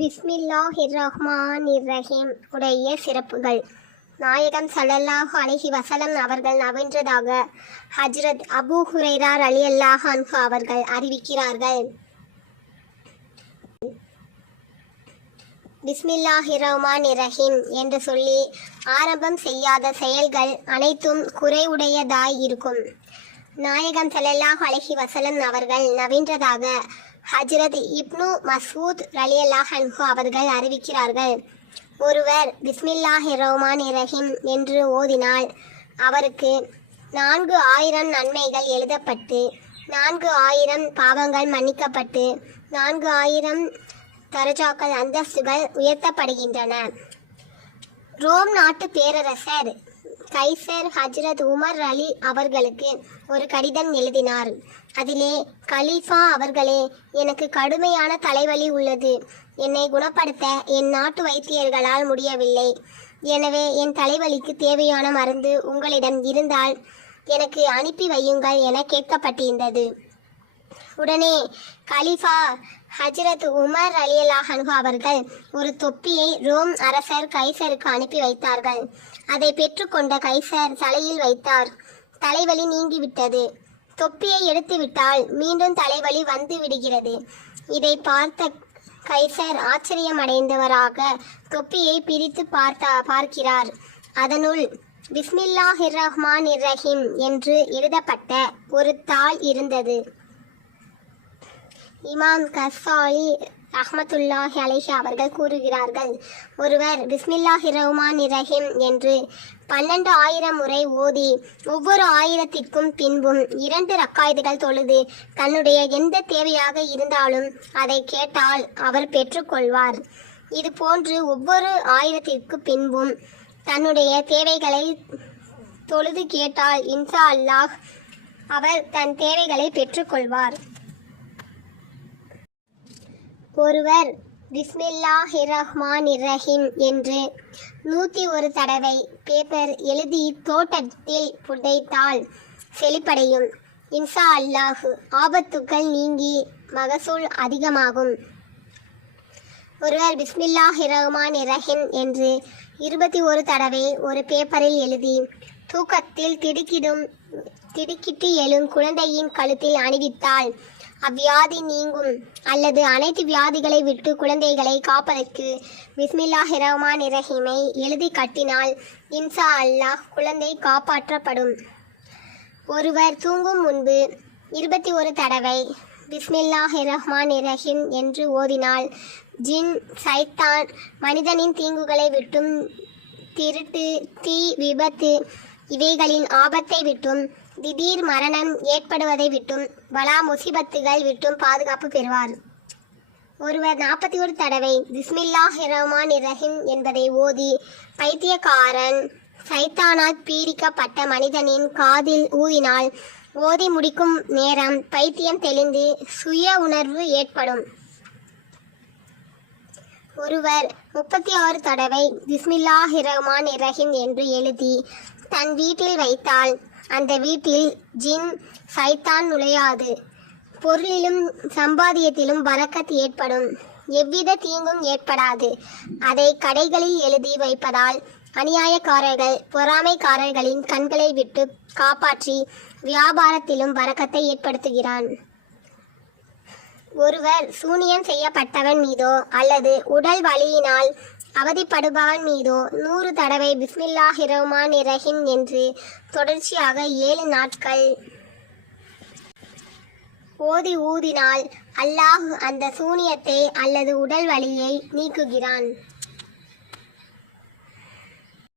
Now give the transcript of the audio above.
பிஸ்மில்லாஹிர்ரஹ்மானிர்ரஹீம் உடைய சிறப்புகள். நாயகம் ஸல்லல்லாஹு அலைஹி வஸல்லம் அவர்கள் நவின்றதாக ஹஜ்ரத் அபூ ஹுரைரா ரலியல்லாஹு அன்ஹு அவர்கள் அறிவிக்கிறார்கள். பிஸ்மில்லாஹிர்ரஹ்மானிர்ரஹீம் என்று சொல்லி ஆரம்பம் செய்யாத செயல்கள் அனைத்தும் குறைவுடையதாய் இருக்கும். நாயகம் ஸல்லல்லாஹு அலைஹி வஸல்லம் அவர்கள் நவின்றதாக ஹஜ்ரத் இப்னு மஸ்ஊத் ரலியல்லாஹு அன்ஹு அவர்கள் அறிவிக்கிறார்கள். ஒருவர் பிஸ்மில்லாஹிர்ரஹ்மானிர்ரஹீம் என்று ஓதினால் அவருக்கு 4000 நன்மைகள் எழுதப்பட்டு 4000 பாவங்கள் மன்னிக்கப்பட்டு 4000 தரஜாக்கள் அந்தஸ்துகள் உயர்த்தப்படுகின்றன. ரோம் நாட்டு பேரரசர் கைசர் ஹஜ்ரத் உமர் அலி அவர்களுக்கு ஒரு கடிதம் எழுதினார். அதிலே, கலீஃபா அவர்களே, எனக்கு கடுமையான தலைவலி உள்ளது. என்னை குணப்படுத்த என் நாட்டு வைத்தியர்களால் முடியவில்லை. எனவே என் தலைவலிக்கு தேவையான மருந்து உங்களிடம் இருந்தால் எனக்கு அனுப்பி வையுங்கள் என கேட்கப்பட்டிருந்தது. உடனே கலீஃபா ஹஜ்ரத் உமர் ரலியல்லாஹு அன்ஹு அவர்கள் ஒரு தொப்பியை ரோம் அரசர் கைசருக்கு அனுப்பி வைத்தார்கள். அதை பெற்றுக்கொண்ட கைசர் தலையில் வைத்தார். தலைவலி நீங்கிவிட்டது. தொப்பியை எடுத்துவிட்டால் மீண்டும் தலைவலி வந்து விடுகிறது. இதை பார்த்த கைசர் ஆச்சரியமடைந்தவராக தொப்பியை பிரித்து பார்க்கிறார். அதனுள் பிஸ்மில்லாஹிர்ரஹ்மானிர்ரஹீம் என்று எழுதப்பட்ட ஒரு தாள் இருந்தது. இமாம் கஸ்ஸாலி ரஹ்மத்துல்லாஹி அலைஹி அவர்கள் கூறுகிறார்கள், ஒருவர் பிஸ்மில்லாஹிர்ரஹ்மானிர்ரஹீம் என்று 12000 முறை ஓதி ஒவ்வொரு 1000த்திற்கும் பின்பும் 2 ரக்காய்துகள் தொழுது தன்னுடைய எந்த தேவையாக இருந்தாலும் அதை கேட்டால் அவர் பெற்றுக்கொள்வார். இது போன்று ஒவ்வொரு 1000த்திற்கு பின்பும் தன்னுடைய தேவைகளை தொழுது கேட்டால் இன்ஷா அல்லாஹ் அவர் தன் தேவைகளை பெற்றுக்கொள்வார். ஒருவர் பிஸ்மில்லாஹிர்ரஹ்மானிர்ரஹீம் என்று 101 தடவை பேப்பர் எழுதி தோட்டத்தில் புதைத்தால் செழிப்படையும். இன்ஷா அல்லாஹ் ஆபத்துக்கள் நீங்கி மகசூல் அதிகமாகும். ஒருவர் பிஸ்மில்லாஹிர்ரஹ்மானிர்ரஹீம் என்று 21 தடவை ஒரு பேப்பரில் எழுதி தூக்கத்தில் திடுக்கிட்டு எழும் குழந்தையின் கழுத்தில் அணிவித்தால் அவ்வியாதி நீங்கும். அல்லது அனைத்து வியாதிகளை விட்டு குழந்தைகளை காப்பதற்கு பிஸ்மில்லாஹிர்ரஹ்மானிர்ரஹீமை எழுதி கட்டினால் இன்ஷா அல்லாஹ் குழந்தை காப்பாற்றப்படும். ஒருவர் தூங்கும் முன்பு 21 தடவை பிஸ்மில்லாஹிர்ரஹ்மானிர்ரஹீம் என்று ஓதினால் ஜின், சைத்தான், மனிதனின் தீங்குகளை விட்டும், திருட்டு, தீ, விபத்து இவைகளின் ஆபத்தை விட்டும், திடீர் மரணம் ஏற்படுவதை விட்டும், பலா முசிபத்துகள் விட்டும் பாதுகாப்பு பெறுவார். ஒருவர் 41 தடவை பிஸ்மில்லாஹிர்ரஹ்மானிர்ரஹீம் என்பதை ஓதி பைத்தியக்காரன், சைத்தானால் பீடிக்கப்பட்ட மனிதனின் காதில் ஊதினால் ஓதி முடிக்கும் நேரம் பைத்தியம் தெளிந்து சுய உணர்வு ஏற்படும். ஒருவர் 36 தடவை பிஸ்மில்லாஹிர்ரஹ்மானிர்ரஹீம் என்று எழுதி தன் வீட்டில் வைத்தால் அந்த வீட்டில் ஜின், சைத்தான் நுழையாது. பொருளிலும் சம்பாதியத்திலும் பரக்கத் ஏற்படும். எவ்வித தீங்கும் ஏற்படாது. அதை கடைகளில் எழுதி வைப்பதால் அநியாயக்காரர்கள், பொறாமைக்காரர்களின் கண்களை விட்டு காப்பாற்றி வியாபாரத்திலும் பரக்கத்தை ஏற்படுத்துகிறான். ஒருவர் சூனியம் செய்யப்பட்டவன் மீதோ அல்லது உடல் வலியினால் அவதிப்படுபவன் மீதோ 100 தடவை பிஸ்மில்லாஹிர்ரஹ்மானிர்ரஹீம் என்று தொடர்ச்சியாக 7 நாட்கள் ஓதி ஊதினால் அல்லாஹ் அந்த சூனியத்தை அல்லது உடல் வலியை நீக்குகிறான்.